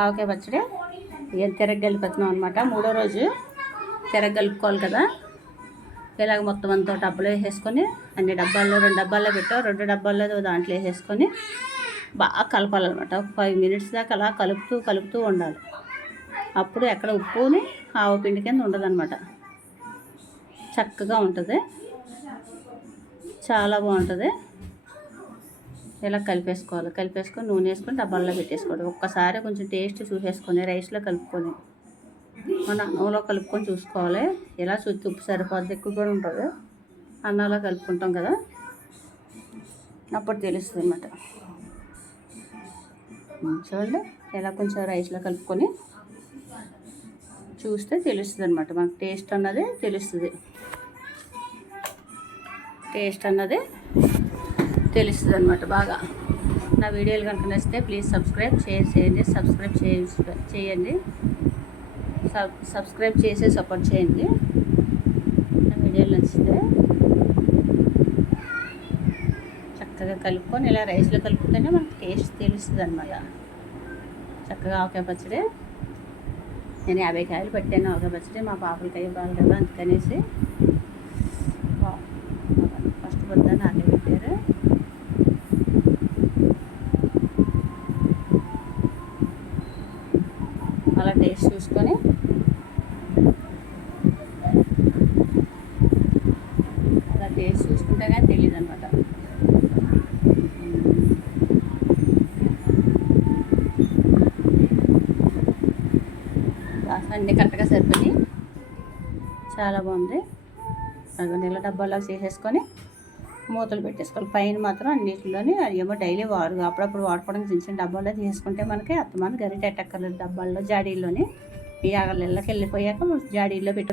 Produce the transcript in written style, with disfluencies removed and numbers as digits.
ఆవకాయ పచ్చడి ఏం తిరగలిపోతున్నాం అనమాట. మూడో రోజు తిరగలుపుకోవాలి కదా. ఇలాగ మొత్తం అంతా డబ్బాలో వేసేసుకొని అన్ని డబ్బాల్లో 2 డబ్బాల్లో పెట్టాం. 2 డబ్బాల్లో దాంట్లో వేసేసుకొని బాగా కలపాలన్నమాట. 5 మినిట్స్ దాకా అలా కలుపుతూ ఉండాలి. అప్పుడు ఎక్కడ ఉప్పుని ఆవపిండి కింద ఉండదన్నమాట. చక్కగా ఉంటుంది, చాలా బాగుంటుంది. ఇలా కలిపేసుకొని నూనె వేసుకొని డబ్బాల్లో పెట్టేసుకోవడం. ఒక్కసారి కొంచెం టేస్ట్ చూసేసుకొని రైస్లో కలుపుకొని మన అన్నంలో కలుపుకొని చూసుకోవాలి. ఇలా చూస్తే ఉప్పు సరిపోద్ది, ఎక్కువ కూడా ఉంటుంది. అన్నంలో కలుపుకుంటాం కదా, అప్పుడు తెలుస్తుంది అన్నమాట. చూడండి, ఇలా కొంచెం రైస్లో కలుపుకొని చూస్తే తెలుస్తుంది అన్నమాట. మనకు టేస్ట్ అన్నది తెలుస్తుంది. అన్నమాట బాగా. నా వీడియోలు కనుక నచ్చితే ప్లీజ్ షేర్ చేయండి. సబ్స్క్రైబ్ చేసి సపోర్ట్ చేయండి. నా వీడియోలు నచ్చితే చక్కగా కలుపుకొని ఇలా రైస్లో కలుపుకుంటేనే మనకు టేస్ట్ తెలుస్తుంది అన్నమాట. చక్కగా ఆవకాయ పచ్చడి నేను 50 కాయలు పెట్టాను. ఆవకాయ పచ్చడి మా పాపలకి ఇవ్వాలి కదా, అందుకనేసి ఫస్ట్ పొద్దున్న నాకే పెట్టారు. అలా టేస్ట్ చూసుకొని చూసుకుంటే కానీ తెలియదు అనమాట. అన్నీ కరెక్ట్గా సరిపోయి చాలా బాగుంది. అది నీళ్ళ డబ్బాలో చేసేసుకొని మూతలు పెట్టేసుకోవాలి. పైన మాత్రం అన్నింటిలోని అది ఏమో డైలీ అప్పుడప్పుడు వాడుకోవడానికి చిన్న డబ్బాలో తీసుకుంటే మనకి అత్తమాన గరిటె ఎట్టక్కర్లేదు. డబ్బాల్లో జాడీల్లోని ఈ ఆగళ్ళకి వెళ్ళిపోయాక జాడీల్లో పెట్టి